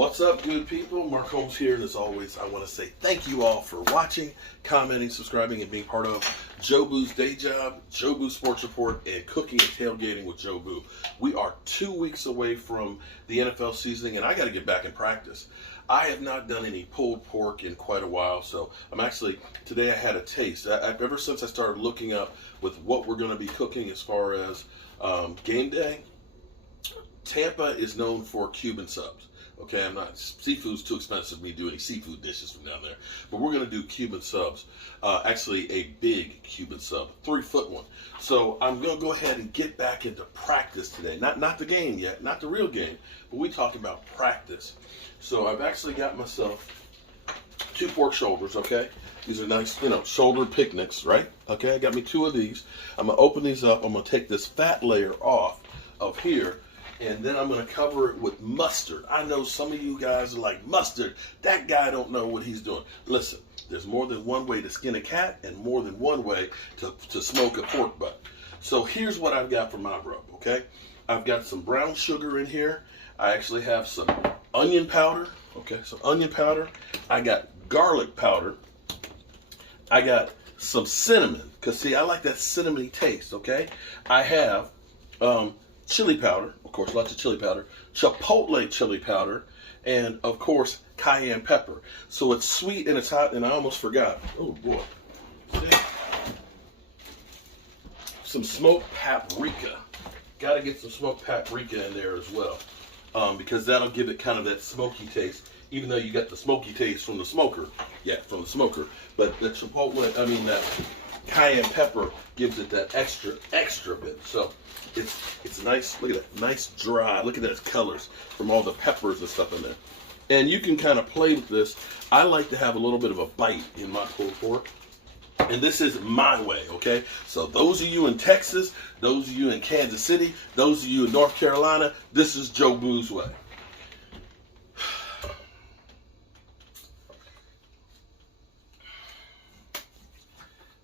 What's up, good people? Mark Holmes here, and as always, I want to say thank you all for watching, commenting, subscribing, and being part of Jobu's Day Job, Jobu Sports Report, and Cooking and Tailgating with Jobu. We are 2 weeks away from the NFL season, and I got to get back in practice. I have not done any pulled pork in quite a while, so today I had a taste. Ever since I started looking up with what we're going to be cooking as far as game day, Tampa is known for Cuban subs. Okay, seafood's too expensive for me to do any seafood dishes from down there. But we're going to do Cuban subs. Actually, a big Cuban sub, 3-foot one. So I'm going to go ahead and get back into practice today. Not the game yet, not the real game, but we talking about practice. So I've actually got myself 2 pork shoulders, okay? These are nice, shoulder picnics, right? Okay, I got me 2 of these. I'm going to open these up. I'm going to take this fat layer off of here. And then I'm going to cover it with mustard. I know some of you guys are like, mustard, that guy don't know what he's doing. Listen, there's more than one way to skin a cat and more than one way to smoke a pork butt. So here's what I've got for my rub, okay? I've got some brown sugar in here. I actually have some onion powder, okay? Some onion powder. I got garlic powder. I got some cinnamon, because see, I like that cinnamony taste, okay? I have chili powder, of course, lots of chili powder, chipotle chili powder, and of course, cayenne pepper. So it's sweet and it's hot, and I almost forgot. Oh boy. Some smoked paprika. Got to get some smoked paprika in there as well, because that'll give it kind of that smoky taste, even though you got the smoky taste from the smoker. Yeah, from the smoker. But the chipotle, that cayenne pepper gives it that extra bit. So it's nice. Look at that, nice dry. Look at those colors from all the peppers and stuff in there. And you can kind of play with this. I like to have a little bit of a bite in my pulled pork. And this is my way, okay? So those of you in Texas, those of you in Kansas City, those of you in North Carolina, this is Jobu's way.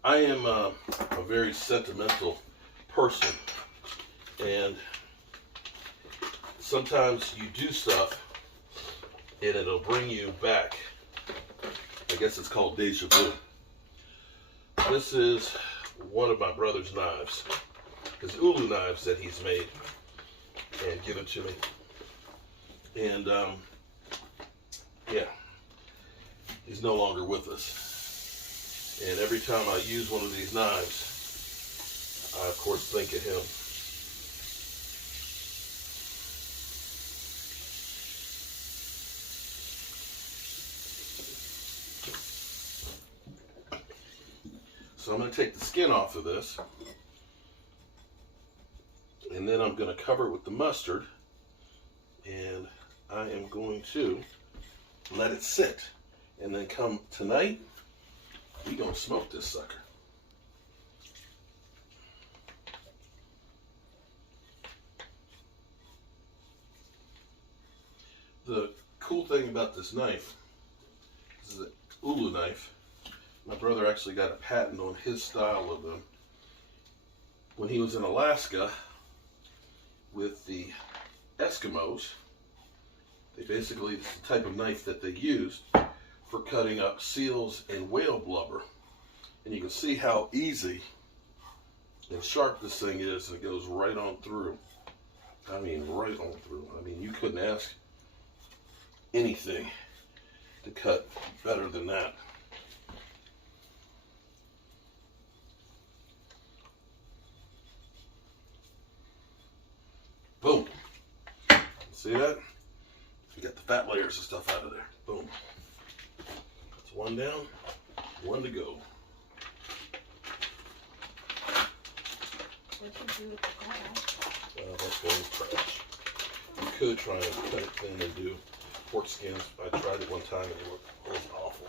I am a very sentimental person, and sometimes you do stuff and it'll bring you back. I guess it's called deja vu. This is one of my brother's knives, his ulu knives that he's made and given to me. And yeah, he's no longer with us. And every time I use one of these knives, I of course think of him. So I'm going to take the skin off of this, and then I'm going to cover it with the mustard, and I am going to let it sit. And then come tonight, we're going to smoke this sucker. The cool thing about this knife, this is an ulu knife. My brother actually got a patent on his style of them when he was in Alaska with the Eskimos. It's the type of knife that they used for cutting up seals and whale blubber. And you can see how easy and sharp this thing is, and it goes right on through. I mean, right on through. I mean, you couldn't ask anything to cut better than that. Boom. See that? You got the fat layers of stuff out of there. Boom. That's one down, one to go. What you do with the gall? That's going to trash. You could try and cut it thin and do pork skins. I tried it one time and it was awful.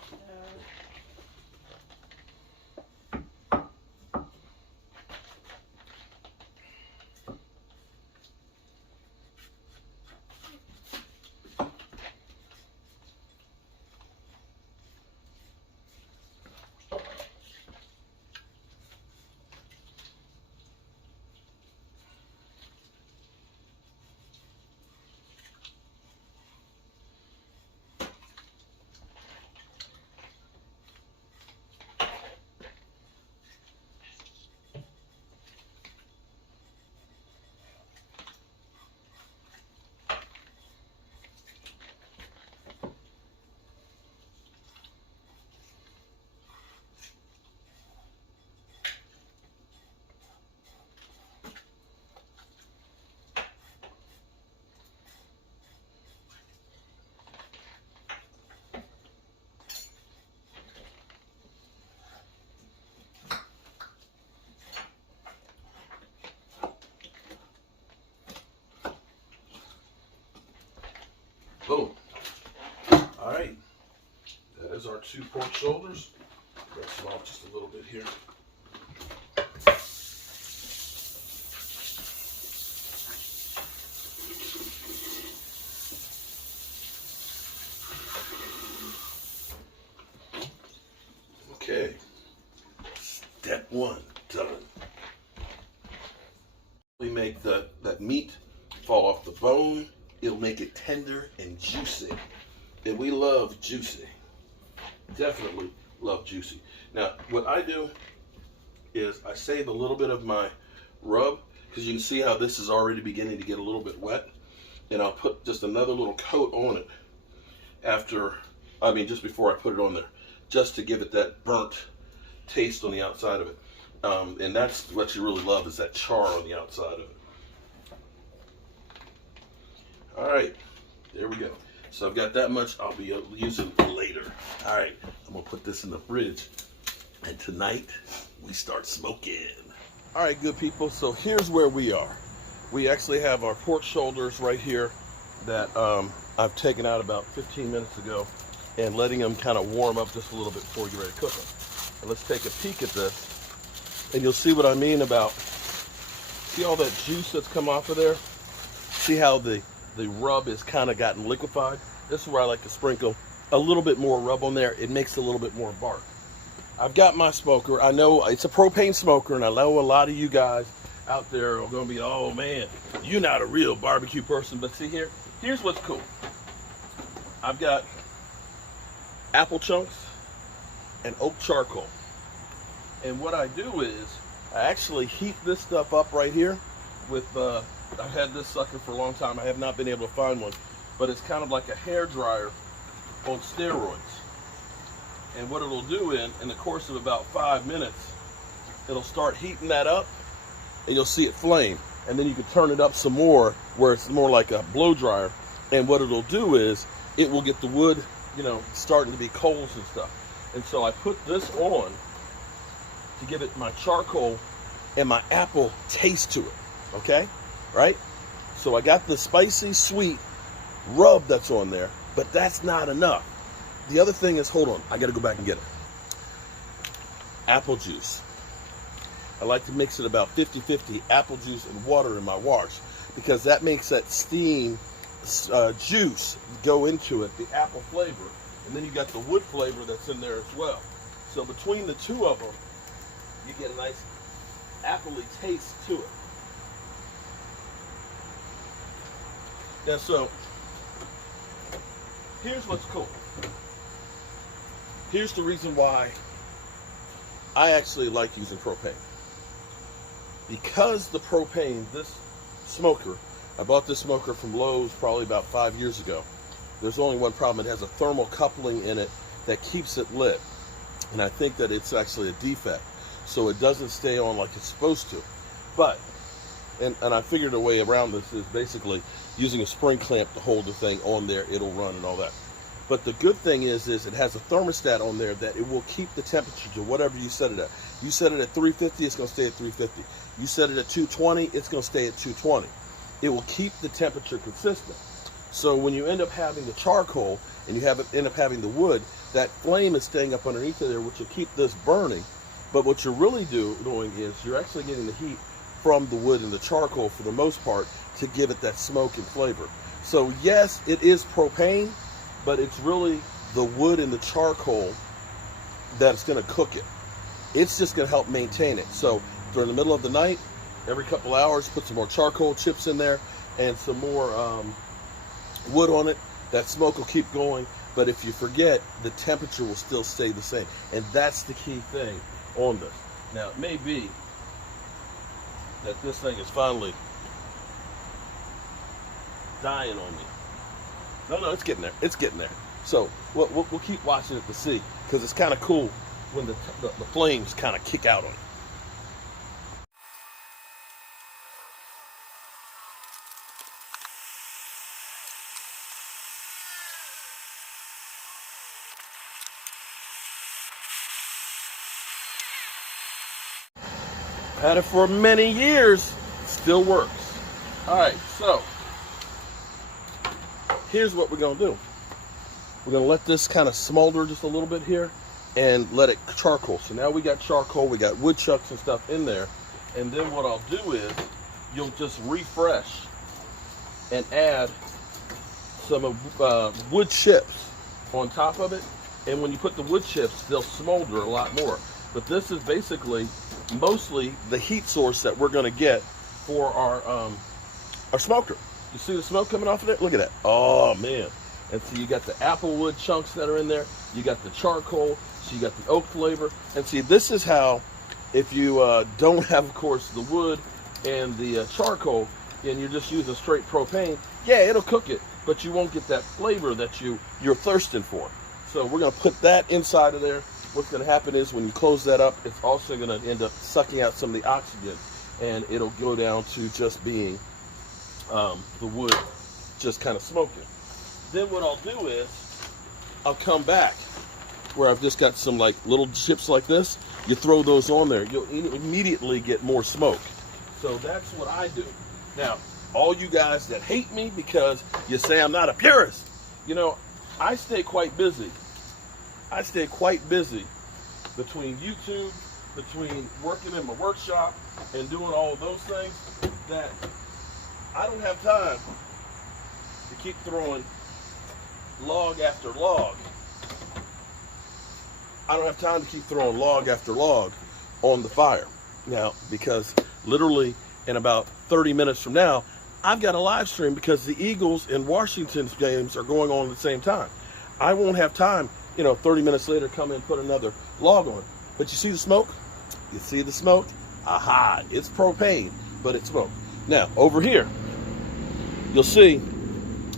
Boom. All right. That is our 2 pork shoulders. Press them off just a little bit here. Okay. Step 1 done. We make that meat fall off the bone. It'll make it tender and juicy. And we love juicy. Definitely love juicy. Now, what I do is I save a little bit of my rub, because you can see how this is already beginning to get a little bit wet. And I'll put just another little coat on it just before I put it on there, just to give it that burnt taste on the outside of it. And that's what you really love, is that char on the outside of it. All right, there we go. So I've got that much I'll be using later. All right, I'm gonna put this in the fridge, and tonight we start smoking. All right, good people, so here's where we are. We actually have our pork shoulders right here that I've taken out about 15 minutes ago and letting them kind of warm up just a little bit before we get ready to cook them. And let's take a peek at this, and you'll see what I mean about, see all that juice that's come off of there? See how the rub has kind of gotten liquefied? This is where I like to sprinkle a little bit more rub on there. It makes a little bit more bark. I've got my smoker. I know it's a propane smoker, and I know a lot of you guys out there are going to be, oh man, you're not a real barbecue person. But see here, here's what's cool. I've got apple chunks and oak charcoal. And what I do is I actually heat this stuff up right here with, I've had this sucker for a long time. I have not been able to find one, but it's kind of like a hair dryer on steroids. And what it'll do in the course of about 5 minutes, it'll start heating that up, and you'll see it flame. And then you can turn it up some more, where it's more like a blow dryer. And what it'll do is it will get the wood, starting to be coals and stuff. And so I put this on to give it my charcoal and my apple taste to it. Okay? Right? So I got the spicy, sweet rub that's on there, but that's not enough. The other thing is, hold on, I gotta go back and get it. Apple juice. I like to mix it about 50-50 apple juice and water in my wash, because that makes that steam juice go into it, the apple flavor, and then you got the wood flavor that's in there as well. So between the two of them, you get a nice appley taste to it. Yeah, so here's what's cool. Here's the reason why I actually like using propane. Because the propane, this smoker, I bought this smoker from Lowe's probably about 5 years ago. There's only one problem. It has a thermal coupling in it that keeps it lit. And I think that it's actually a defect. So it doesn't stay on like it's supposed to. But, and I figured a way around this is basically using a spring clamp to hold the thing on there. It'll run and all that. But the good thing is it has a thermostat on there that it will keep the temperature to whatever you set it at. You set it at 350, it's going to stay at 350. You set it at 220, it's going to stay at 220. It will keep the temperature consistent. So when you end up having the charcoal and you end up having the wood, that flame is staying up underneath of there, which will keep this burning. But what you're really doing is you're actually getting the heat from the wood and the charcoal for the most part to give it that smoke and flavor. So yes, it is propane, but it's really the wood and the charcoal that's going to cook it. It's just going to help maintain it. So during the middle of the night, every couple hours, put some more charcoal chips in there and some more wood on it. That smoke will keep going. But if you forget, the temperature will still stay the same. And that's the key thing on this. Now, it may be that this thing is finally dying on me. No, it's getting there. It's getting there. So we'll keep watching it to see, because it's kind of cool when the flames kind of kick out on it. Had it for many years, still works. All right, so here's what we're going to do. We're going to let this kind of smolder just a little bit here and let it charcoal. So now we got charcoal, we got wood chucks and stuff in there. And then what I'll do is you'll just refresh and add some wood chips on top of it. And when you put the wood chips, they'll smolder a lot more. But this is basically mostly the heat source that we're going to get for our smoker. You see the smoke coming off of it? Look at that. Oh, man. And so you got the apple wood chunks that are in there. You got the charcoal. So you got the oak flavor. And see, this is how, if you don't have, of course, the wood and the charcoal, and you're just using straight propane, yeah, it'll cook it, but you won't get that flavor that you're thirsting for. So we're going to put that inside of there. What's going to happen is when you close that up, it's also going to end up sucking out some of the oxygen, and it'll go down to just being the wood just kind of smoking. Then what I'll do is I'll come back where I've just got some like little chips like this. You throw those on there, you'll immediately get more smoke. So that's what I do. Now, all you guys that hate me because you say I'm not a purist, you know, I stay quite busy. I stay quite busy between YouTube, between working in my workshop and doing all of those things, that I don't have time to keep throwing log after log. I don't have time to keep throwing log after log on the fire now, because literally in about 30 minutes from now, I've got a live stream because the Eagles and Washington's games are going on at the same time. I won't have time, 30 minutes later, come in and put another log on. But you see the smoke? You see the smoke? Aha, it's propane, but it's smoke. Now, over here, you'll see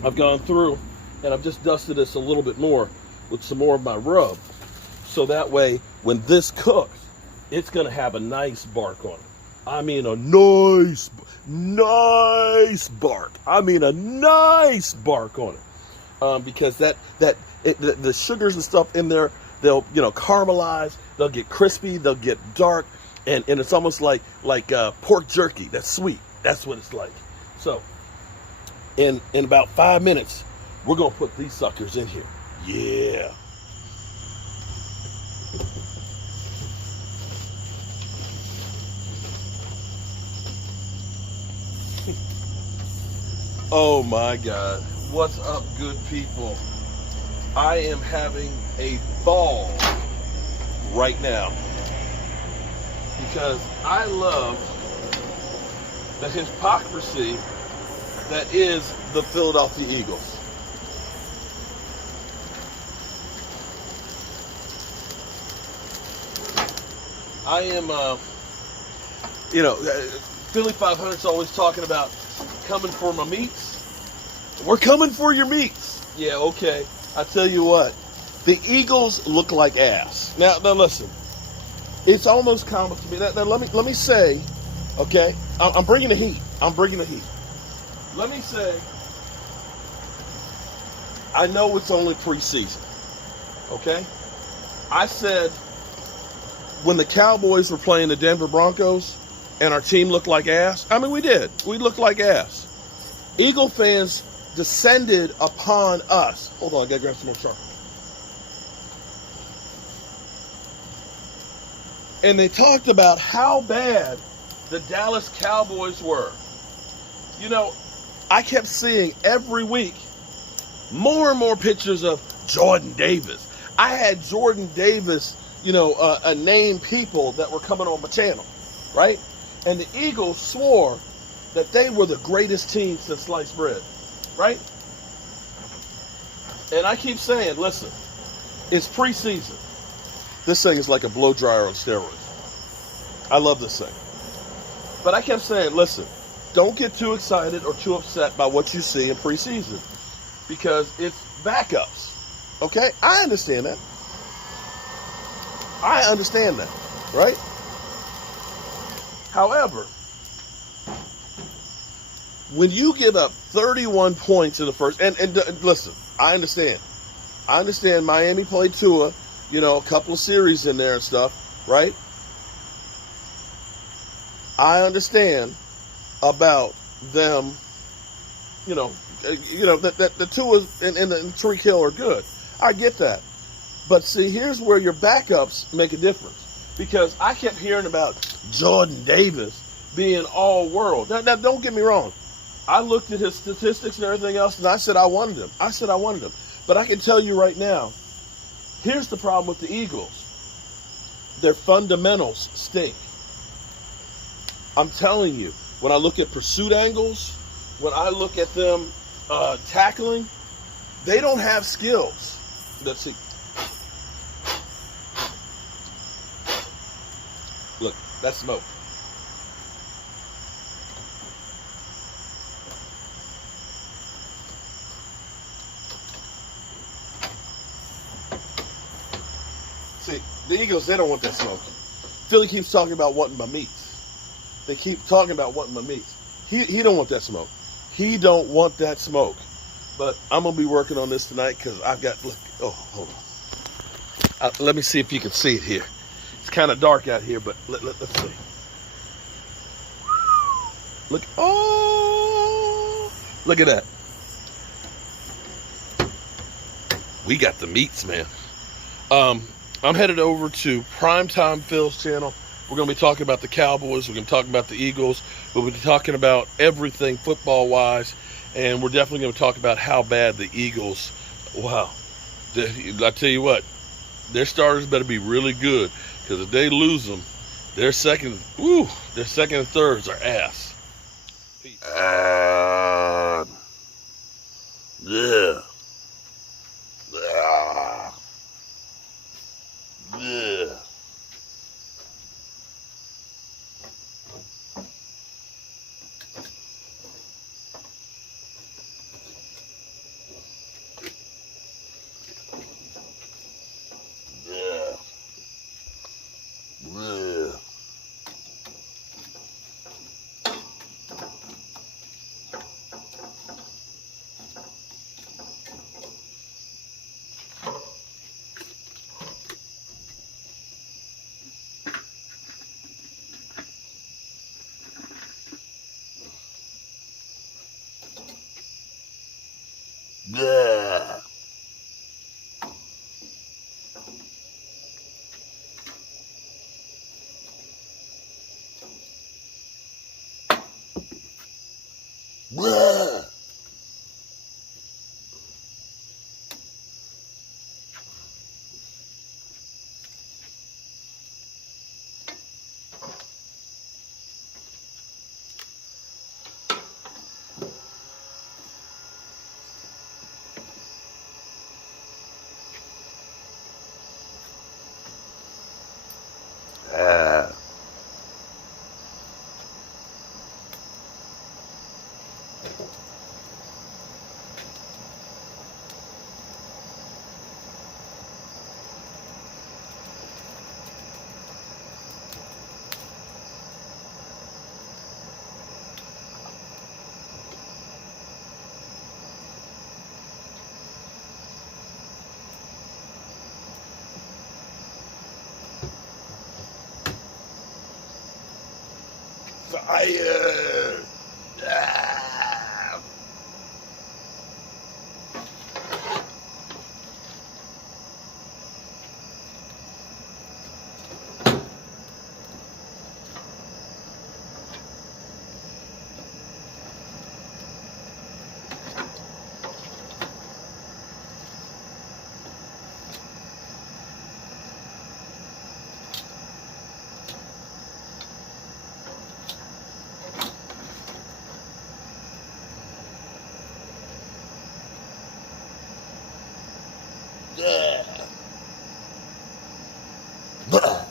I've gone through and I've just dusted this a little bit more with some more of my rub. So that way, when this cooks, it's going to have a nice bark on it. I mean a nice bark. I mean a nice bark on it. Because the sugars and stuff in there, they'll caramelize, they'll get crispy, they'll get dark, and it's almost like pork jerky. That's sweet. That's what it's like. So in about 5 minutes, we're gonna put these suckers in here. Yeah. Oh my God. What's up, good people? I am having a ball right now because I love the hypocrisy that is the Philadelphia Eagles. I am, Philly 500's always talking about coming for my meats. We're coming for your meats. Yeah, okay. I tell you what, the Eagles look like ass. Now listen, it's almost comical to me. Now let me say, okay, I'm bringing the heat. I'm bringing the heat. Let me say, I know it's only preseason, okay? I said when the Cowboys were playing the Denver Broncos and our team looked like ass, I mean, we did. We looked like ass. Eagle fans descended upon us. Hold on, I gotta grab some more charcoal. And they talked about how bad the Dallas Cowboys were. I kept seeing every week more and more pictures of Jordan Davis. I had Jordan Davis, name people that were coming on my channel, right? And the Eagles swore that they were the greatest team since sliced bread, right? And I keep saying, listen, it's preseason. This thing is like a blow dryer on steroids. I love this thing. But I kept saying, listen, don't get too excited or too upset by what you see in preseason because it's backups, okay? I understand that. I understand that, right? However, when you give up 31 points in the first, and listen, I understand. I understand Miami played Tua, a couple of series in there and stuff, right? I understand about them, that the Tua and Tyreek Hill are good. I get that. But see, here's where your backups make a difference. Because I kept hearing about Jordan Davis being all world. Now, don't get me wrong. I looked at his statistics and everything else, and I said I wanted him. But I can tell you right now, here's the problem with the Eagles. Their fundamentals stink. I'm telling you, when I look at pursuit angles, when I look at them tackling, they don't have skills. Let's see. Look, that's smoke. See, the Eagles, they don't want that smoke. Philly keeps talking about wanting my meats. They keep talking about wanting my meats. He don't want that smoke. He don't want that smoke. But I'm going to be working on this tonight because I've got, look, oh, hold on. Let me see if you can see it here. It's kind of dark out here, but let's see. Look, oh, look at that. We got the meats, man. I'm headed over to Primetime Phil's channel. We're going to be talking about the Cowboys. We're going to talk about the Eagles. We'll be talking about everything football-wise. And we're definitely going to talk about how bad the Eagles, wow. I tell you what, their starters better be really good. Because if they lose them, their second and thirds are ass. Peace. Yeah. Yeah. Yeah. Yeah. Fire! Ah! Yeah. Bah.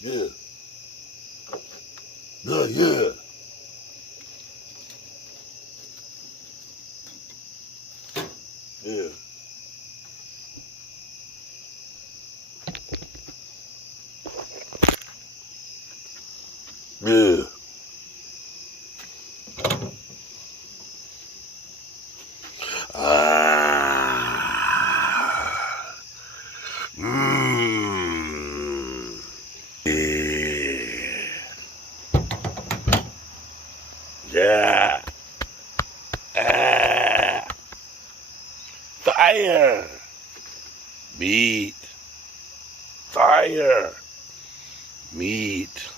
Yeah. Yeah, yeah. Ugh. Mmm. Yeah. Fire. Meat. Fire. Meat.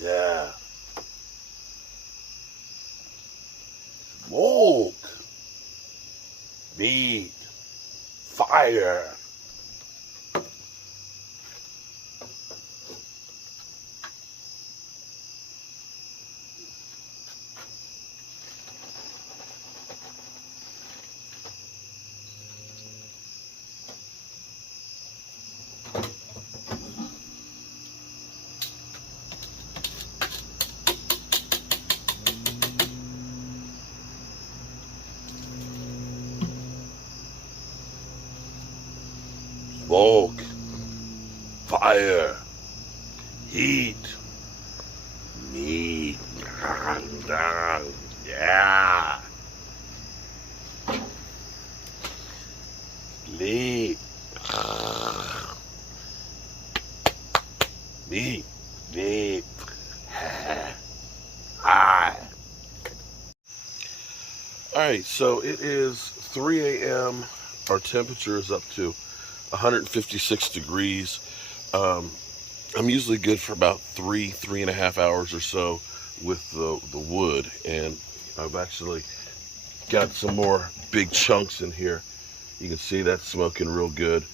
Yeah. Smoke. Meat. Fire. Smoke. Fire. Heat. Meat. Yeah. Sleep. Meat. Sleep. Alright, so it is 3 a.m. Our temperature is up to 156 degrees. I'm usually good for about 3.5 hours or so with the wood, and I've actually got some more big chunks in here. You can see that's smoking real good.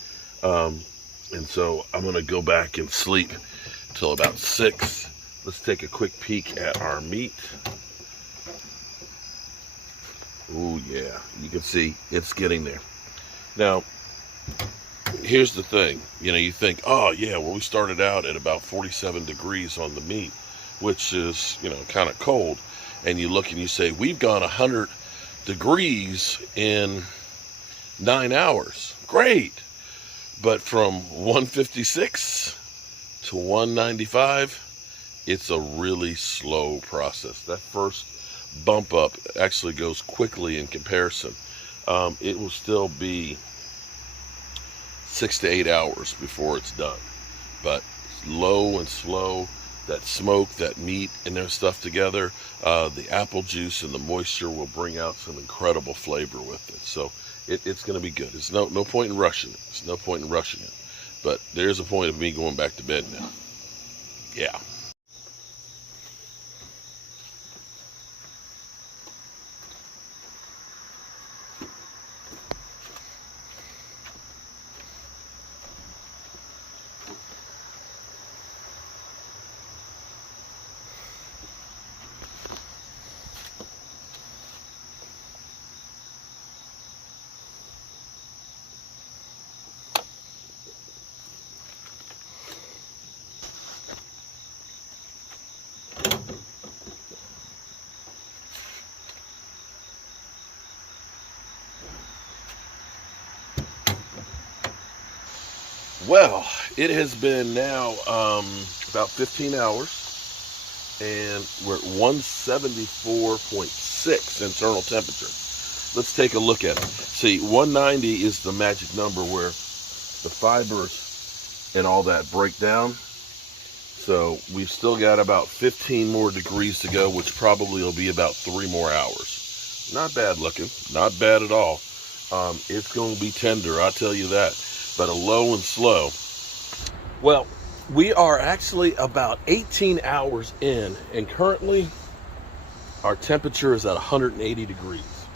And so I'm gonna go back and sleep till about 6. Let's take a quick peek at our meat. Oh yeah, you can see it's getting there. Now, here's the thing. You know, you think, oh yeah, well, we started out at about 47 degrees on the meat, which is, you know, kind of cold. And you look and you say, we've gone 100 degrees in 9 hours. Great. But from 156 to 195, it's a really slow process. That first bump up actually goes quickly in comparison. It will still be 6 to 8 hours before it's done, but low and slow. That smoke, that meat and their stuff together, the apple juice and the moisture will bring out some incredible flavor with it. So it's going to be good. There's no point in rushing it. There's no point in rushing it. But there's a point of me going back to bed now. Yeah. Well, it has been now about 15 hours, and we're at 174.6 internal temperature. Let's take a look at it. See, 190 is the magic number where the fibers and all that break down. So we've still got about 15 more degrees to go, which probably will be about 3 more hours. Not bad looking, not bad at all. It's going to be tender, I'll tell you that. But a low and slow. Well, we are actually about 18 hours in, and currently our temperature is at 180 degrees.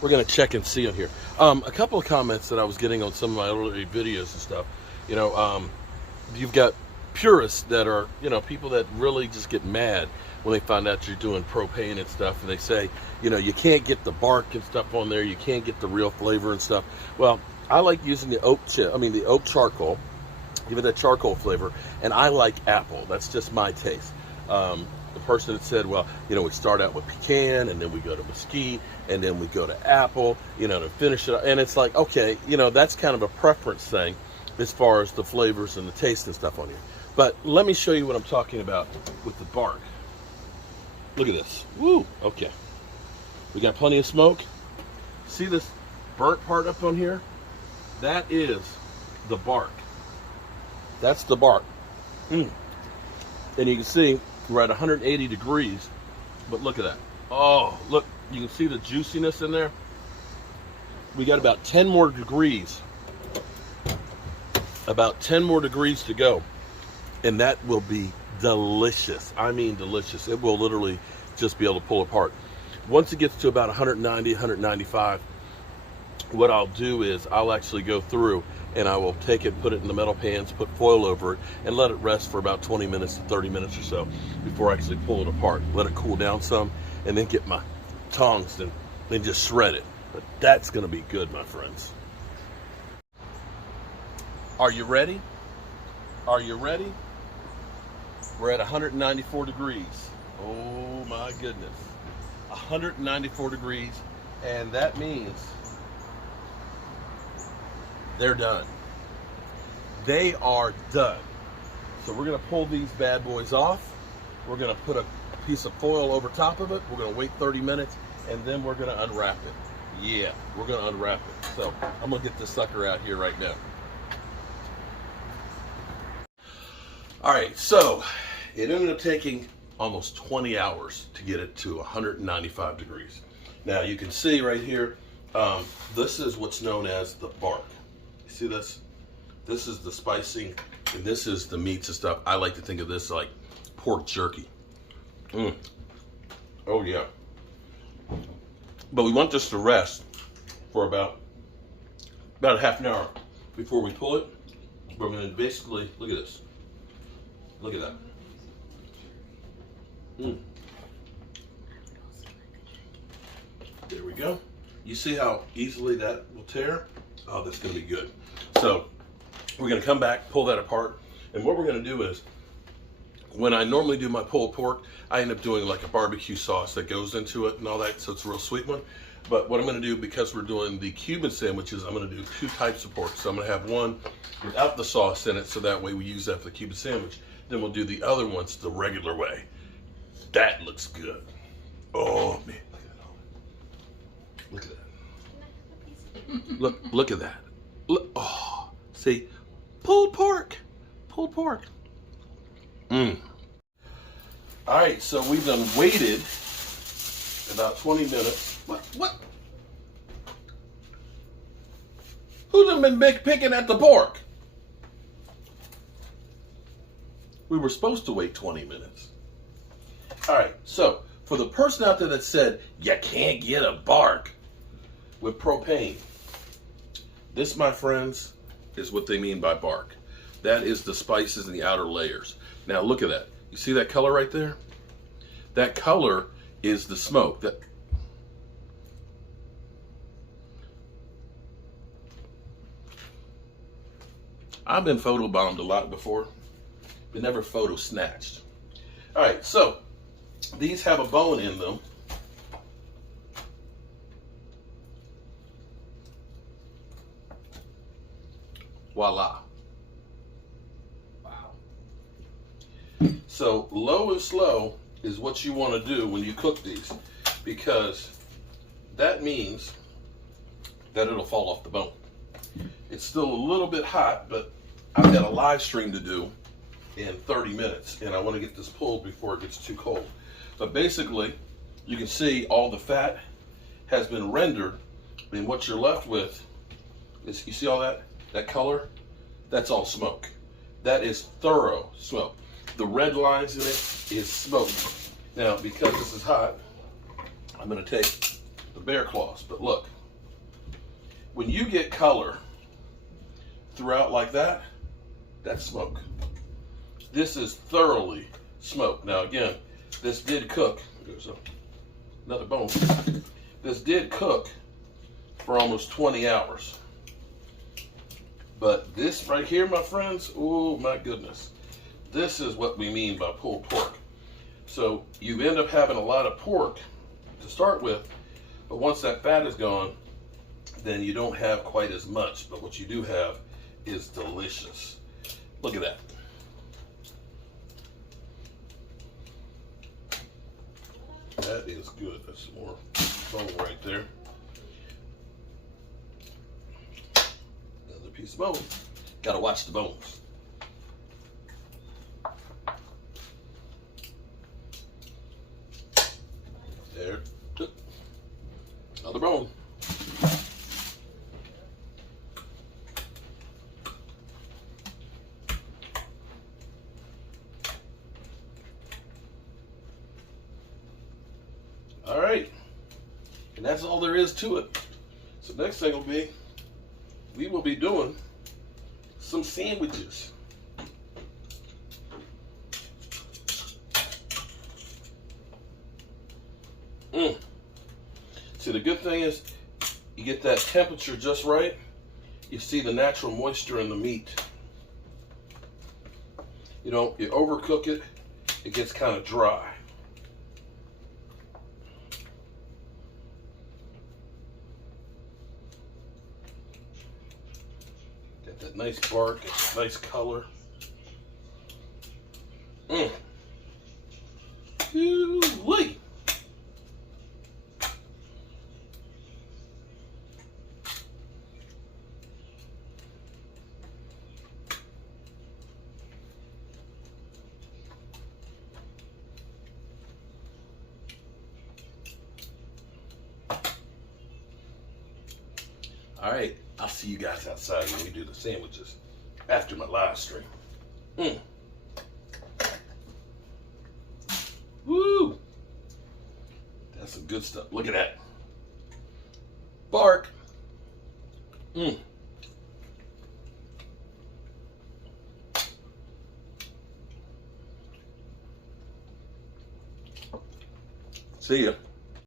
We're going to check and see on here. A couple of comments that I was getting on some of my earlier videos and stuff. You know, you've got purists that are, you know, people that really just get mad when they find out you're doing propane and stuff, and they say, you know, you can't get the bark and stuff on there, you can't get the real flavor and stuff. Well, I like using the oak charcoal, Give it that charcoal flavor. And I like apple. That's just my taste. The person that said, well, you know, we start out with pecan, and then we go to mesquite, and then we go to apple, you know, to finish it. And it's like, okay, you know, that's kind of a preference thing as far as the flavors and the taste and stuff on here. But let me show you what I'm talking about with the bark. Look at this. Woo, okay. We got plenty of smoke. See this burnt part up on here? That is the bark. That's the bark. And you can see we're at 180 degrees, but look at that. Oh, look, you can see the juiciness in there. We got about 10 more degrees. About 10 more degrees to go. And that will be delicious. I mean delicious. It will literally just be able to pull apart. Once it gets to about 190, 195, what I'll do is I'll actually go through and I will take it, put it in the metal pans, put foil over it, and let it rest for about 20 minutes to 30 minutes or so before I actually pull it apart. Let it cool down some, and then get my tongs and then just shred it. But that's going to be good, my friends. Are you ready? Are you ready? We're at 194 degrees. Oh my goodness. 194 degrees, and that means they're done. They are done. So we're gonna pull these bad boys off. We're gonna put a piece of foil over top of it. We're gonna wait 30 minutes, and then we're gonna unwrap it. Yeah, we're gonna unwrap it. So I'm gonna get this sucker out here right now. All right, so it ended up taking almost 20 hours to get it to 195 degrees. Now you can see right here, this is what's known as the bark. You see this? This is the spicing, and this is the meats and stuff. I like to think of this like pork jerky. Oh yeah. But we want this to rest for about a half an hour before we pull it. We're gonna basically, look at this. Look at that. There we go. You see how easily that will tear? Oh, that's gonna be good. So we're gonna come back, pull that apart, and what we're gonna do is, when I normally do my pulled pork, I end up doing like a barbecue sauce that goes into it and all that, so it's a real sweet one. But what I'm gonna do, because we're doing the Cuban sandwiches, I'm gonna do two types of pork. So I'm gonna have one without the sauce in it, so that way we use that for the Cuban sandwich. Then we'll do the other ones the regular way. That looks good. Oh man, look at that. Look at that. Look, oh, see, pulled pork. All right, so we've done waited about 20 minutes. What? Who's done been picking at the pork? We were supposed to wait 20 minutes. All right, so for the person out there that said, you can't get a bark with propane, this, my friends, is what they mean by bark. That is the spices in the outer layers. Now look at that. You see that color right there? That color is the smoke. I've been photobombed a lot before, but never photo snatched. All right, so these have a bone in them. Voila. Wow. So low and slow is what you want to do when you cook these, because that means that it'll fall off the bone. It's still a little bit hot, but I've got a live stream to do in 30 minutes, and I want to get this pulled before it gets too cold. But basically, you can see all the fat has been rendered, and what you're left with is, you see all that? That color? That's all smoke. That is thorough smoke. The red lines in it is smoke. Now, because this is hot, I'm gonna take the bear claws, but look, when you get color throughout like that, that's smoke. This is thoroughly smoked. Now again, this did cook. There's another bone. This did cook for almost 20 hours. But this right here, my friends, oh my goodness. This is what we mean by pulled pork. So you end up having a lot of pork to start with, but once that fat is gone, then you don't have quite as much. But what you do have is delicious. Look at that. That is good. That's some more bone right there. Another piece of bone. Gotta watch the bones. There. Another bone. All right, and that's all there is to it. So next thing will be, we will be doing some sandwiches. See, the good thing is you get that temperature just right. You see the natural moisture in the meat. You overcook it, it gets kind of dry. Got that nice bark, nice color. Ooh-wee. All right, I'll see you guys outside when we do the sandwiches after my live stream. Woo! That's some good stuff. Look at that. Bark. See ya.